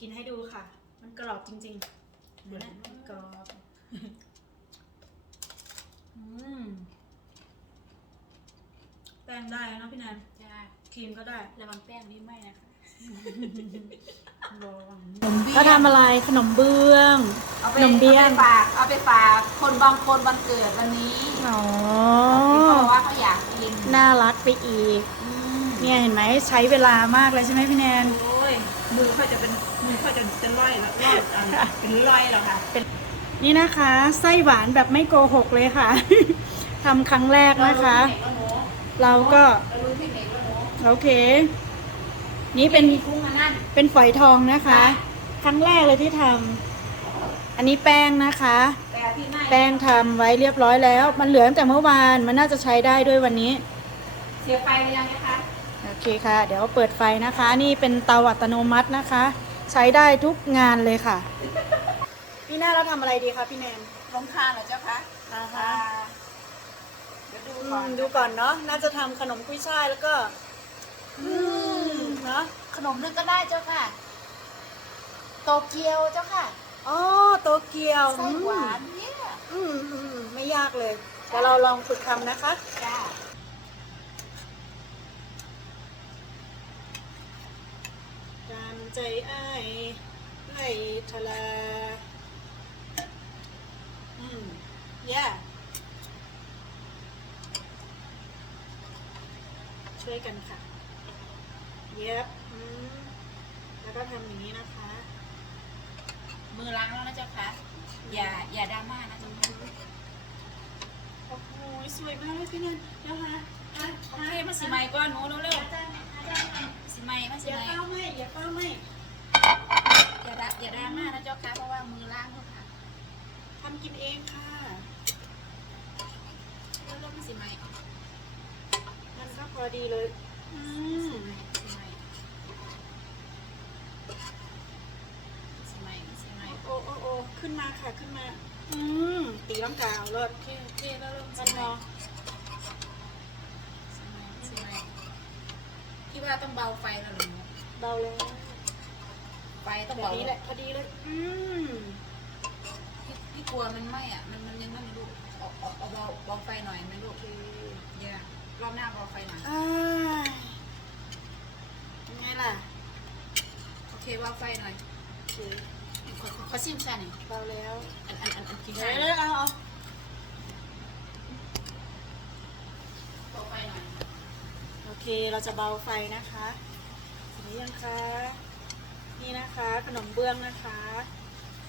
กินให้ดูค่ะ มันกรอบจริงๆเหมือนมันกรอบอืมแป้งได้แล้วเนอะพี่แนนจ้าครีมก็ได้ระวังแป้งนี่ไหมนะคะระวังขนมเบี้ยเขาทำอะไรขนมเบื้องเอาไปขนมเบี้ยเอาไปฝากเอาไปฝากคนบางคนวันเกิดวันนี้อ๋อเขาบอกว่าเขาอยากกินน่ารักไปอีกอืมเนี่ยเห็นไหมใช้เวลามากเลยใช่ไหมพี่แนนโอ้ยมือเขาจะเป็น มือเขาจะจะร้อยแล้วร้อยอะเป็นร้อยแล้วค่ะ นี่นะคะไส้หวานแบบไม่โกหกเลยค่ะ ทำครั้งแรกนะคะ เราก็เรารู้เทคนิคแล้วหนูโอเค นี่เป็นมีคุ้งมานั่นเป็นฝอยทองนะคะ ครั้งแรกเลยที่ทำอันนี้แป้งนะคะ แต่ที่หน้าแป้งทำไว้เรียบร้อยแล้ว มันเหลือตั้งแต่เมื่อวานมันน่าจะใช้ได้ด้วยวันนี้ เสียไฟหรือยังนะคะ โอเคค่ะ เดี๋ยวเปิดไฟนะคะ นี่เป็นเตาอัตโนมัตินะคะ ใช้ได้ทุกงานเลยค่ะ พี่หน้าเราทำอะไรดีคะพี่แนนลงคานเหรอเจ้าคะอ่าอ่าฮะเดี๋ยวดูอืก่อนมดูก่อนเนาะน่าจะทำขนมกุ้ยช่ายแล้วก็ อืมเนาะขนมนึงก็ได้เจ้าค่ะ โตเกียวเจ้าค่ะอ๋อโตเกียวไส้หวานเนี่ยอืมอืมอืมไม่ยากเลยเดี๋ยวเราลองฝึกทำนะคะ จ้า ตามใจอ้ายไล่ทลา อืม yeah ช่วยกันค่ะ เย็บอืมแล้วก็ทำอย่างนี้นะคะ มือล้างแล้วนะเจ้าค่ะอย่าอย่าดราม่านะเจ้าค่ะโอ้โหสวยมากเลยพี่นันเดี๋ยวค่ะอะโอเคมาสิไมค์ก่อนหนูเร็วๆ สิไมค์มาอสิย่าไมค์เฝ้าไม่อย่าเฝ้าไม่อย่าดราอย่าดราม่านะเจ้าค่ะเพราะว่ามือล้างเจ้าค่ะทำกินเองค่ะเร็วๆมาสิไมค์มันก็พอดีเลย อืมสิไมค์สิไมค์สิไมค์โอ้โอ้โอ้ขึ้นมาค่ะขึ้นมา อืมตีลังกาเอาเลยโอเคโอเคแล้วเริ่มมัสินไมมองค์สิไมค์สิไมค์ คิดว่าต้องเบาไฟแล้วเหรอหนูเบาแล้วไฟต้องแบบเบานี้แหละพอดีเลยอืมพี่พี่กลัวมันไหมอะ มันมันยังนั่นอยู่ลูกเอาเอาเอาเบาเบาไฟหน่อยไหมลูกอย่ารอบหน้าเบาไฟหน่อย อ้ายยังไงล่ะโอเคเบาไฟหน่อยโอเคขอขอขอซิมซ่าหน่อยเบาแล้วอันอันอันอันกินเดี๋ได้ยวเดี๋ยวเอาเอา เบาไฟหน่อย โอ เคเราจะเบาไฟนะคะเห็นหรือยังคะนี่นะคะขนมเบื้องนะคะ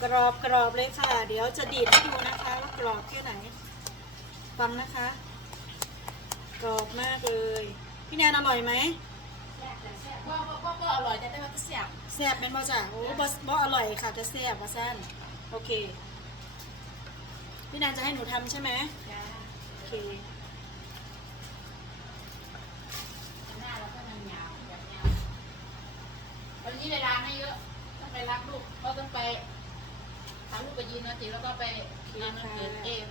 กรอบกรอบเลยค่ะ เดี๋ยวจะดีดให้ดูนะคะว่ากรอบแค่ไหนฟังนะคะ กรอบมากเลย พี่แนนอร่อยไหมแซ่บแต่แซ่บบ่บ่บ่บ่อร่อยแต่ได้ว่าแซ่บแซ่บเป็นบ่จ้ะโอ้บ่บ่อร่อยค่ะจะแซ่บว่าสั้นโอเค พี่แนนจะให้หนูทำใช่ไหมจ้าโอเค หน้าเราก็มันยาวแบบยาววั นนี้เวลาไม่เยอะต้องไปรับลูกก็ต้องไปพาลูกไปยืนนาทีแล้วก็ไปงานวันเกิดเอง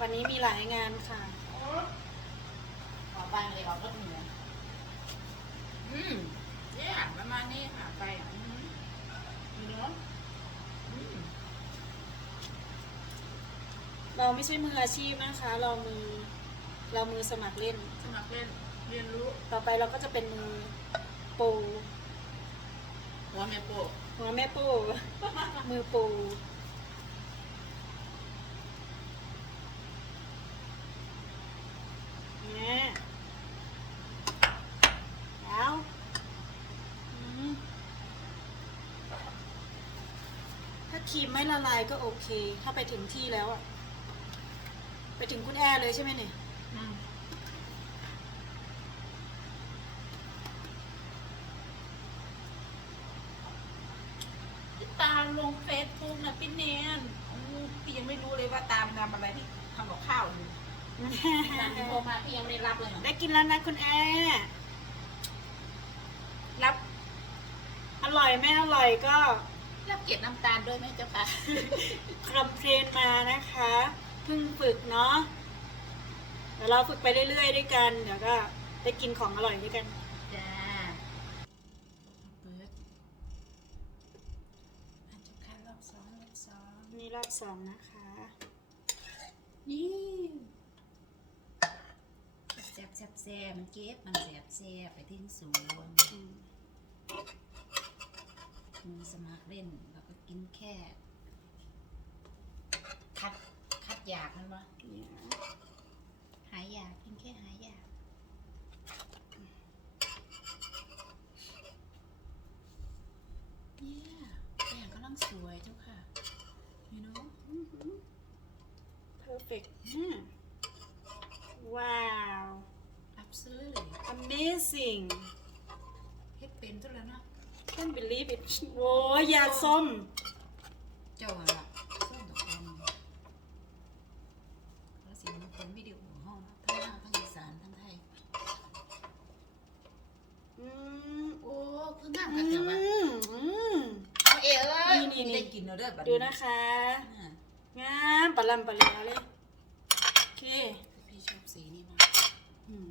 วันนี้มีหลายงานค่ะออกไปเลยออกรถเหนืออืมเนี่ยประมาณนี้ค่ะไปอะอืมเนาะอืมเราไม่ใช่มืออาชีพนะคะ เรามือ เรามือสมัครเล่น สมัครเล่น เรียนรู้ ต่อไปเราก็จะเป็นมือปู หัวแม่โปะหัวแม่ปู มือปู เนี่ยแล้วอืมถ้าครีมไม่ละลายก็โอเค ถ้าไปถึงที่แล้วอะไปถึงคุณแอร์เลยใช่ไหมเนี่ย อืมตามลง เฟซบุ๊กนะพี่เนนอืมพี่ยังไม่รู้เลยว่าตามทำอะไรที่ทำกับข้าวอยู่ตามโทรมาพี่ยังไม่ได้รับเลยนะได้กินแล้วนะคุณแอร์รับ อร่อยไม่อร่อยก็รับเก็บน้ำตาลด้วยไหมเจ้าค่ะคอมเพลนมานะคะเพิ่งฝึกเนาะเดี๋ยวเราฝึกไปเรื่อยๆด้วยกัน เดี๋ยวก็ได้กินของอร่อยด้วยกัน จ้าเปิด สอง นี่ รอบสองนะคะนี่แซ่บแซ่บแซ่บมันเก็บมันแซ่บแซ่บไปทิ้งสวนอืมมือสมัครเล่นแล้วก็กินแค่ คัดคัดอยากมันวะเนี่ยหายอยากกินแค่หายอยากเนี่ยแต่งกำลังสวยเจ้าค่ะ you know perfect อืมว้าว absolutely amazing เฮ็ดเป็นทุกแล้วเนาะ can't believe it โอ้ยยาส้ม เจ้าอะล่ะส้มดอกแดงแล้วสิมันเป็นวิดีโอห้องทั้งลาวทั้งอีสานทั้งไทย อืมโอ้เพิ่งงามอืกันแต่ว่า มอืม เอาเอ๋เลยนี่นี่ ได้กินแล้วเด้อบัดดูนะคะ อ่างามปลาลำปลาเหลือเลยโอ เค พี่ชอบสีนี้มากอืม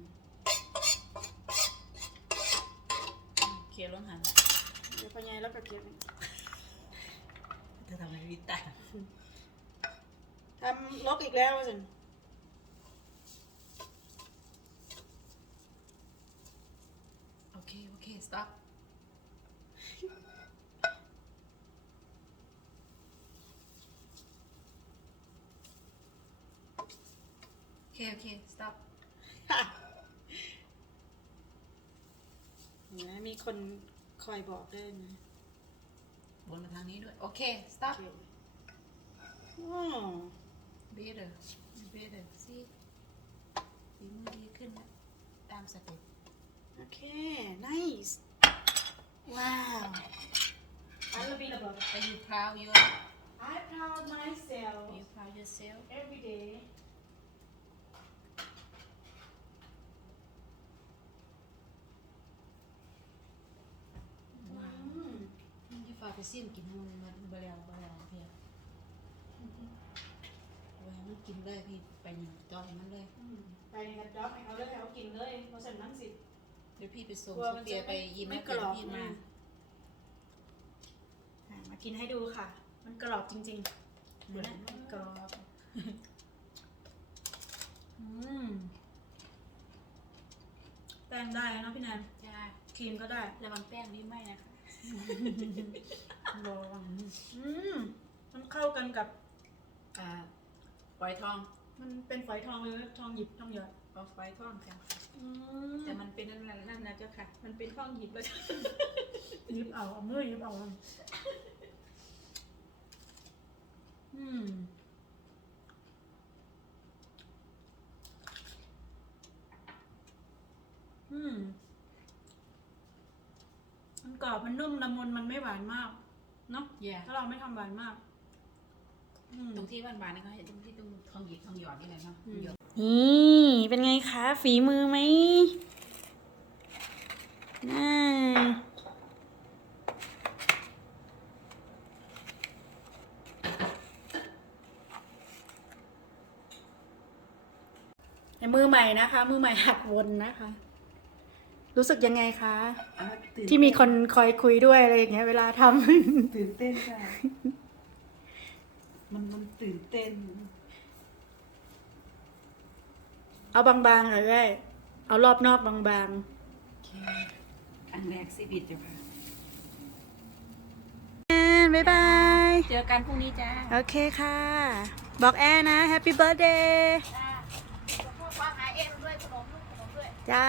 เคี้ยวลงหันเดี๋ยวพอใหายแล้วก็เก็บเธอทำไมวิตาทำลกอีกแล้วสิโอเค โอเค stop โอเค โอเค stop เนี่ยมีคนคอยบอกด้วยนะ วนมาทางนี้ด้วย โอเค โอ stop เคอ๋อ better better see ฝีมือดีขึ้นแล้ว ตามสเต็ป โอเค nice ว้าว I love it about Are you proud you I proud myself Are you proud yourself every day ซิมกินมันมันบะแล้วบะแล้วเพียไว้มันกินเลยพี่ไปหนึ่งจอยมันเลยอืมไปในกระด็อกให้เขาเลยให้เขากินเลยเพราะฉะนั้นสิเดี๋ยวพี่ไปส่งกลัวโซมันเฟียจะไปไม่ยิมไม่ให้กรอบพี่มาอะมากินให้ดูค่ะ มันกรอบจริงๆเหมือนมันกรอบอืมแป้งได้เนอะพี่แนนจ้าครีมก็ได้ ระวังแป้งนี่ไหมนะคะ ลองอืมมันเข้ากันกับ อ่าปล่อยทองมันเป็นฝอยทองเลยทองหยิบทองหยอดเอาปล่อยทองจ้ะอืมแต่มันเป็นนั่นแหละนั่นนะเจ้าค่ะ มันเป็นทองหยิบแล้วจ้ะหยิบเอาเอามือหยิบเอาอืมอืมมันกรอบมันนุ่มละมุนมันไม่หวานมาก เนาะอย่าถ้าเราไม่ทำหวานมากอืม ตรงที่บ้านบานๆนี่เขาเห็นตรงที่ตรงทองหยิบทองหยอดนี่แหละเนาะทองหยอดนี่เป็นไงคะฝีมือไหมน่าไอ้มือใหม่นะคะ มือใหม่หัดวนนะคะ รู้สึกยังไงคะอะตื่นที่มีคนคอยคุยด้วยอะไรอย่างเงี้ยเวลาทำตื่นเต้นค่ะ มันมันตื่นเต้น เอาบางๆเลยได้เอารอบนอกบางโอเคอันแรกสิบิดจ้ะค่ะๆแอนบ๊ายบาย เจอกันพรุ่งนี้จ้า โอเคค่ะ บอกแอนนะ Happy Birthday จ้าขอโทษว่าหาเอ็มด้วยขนมลูกขนมด้วยจ้า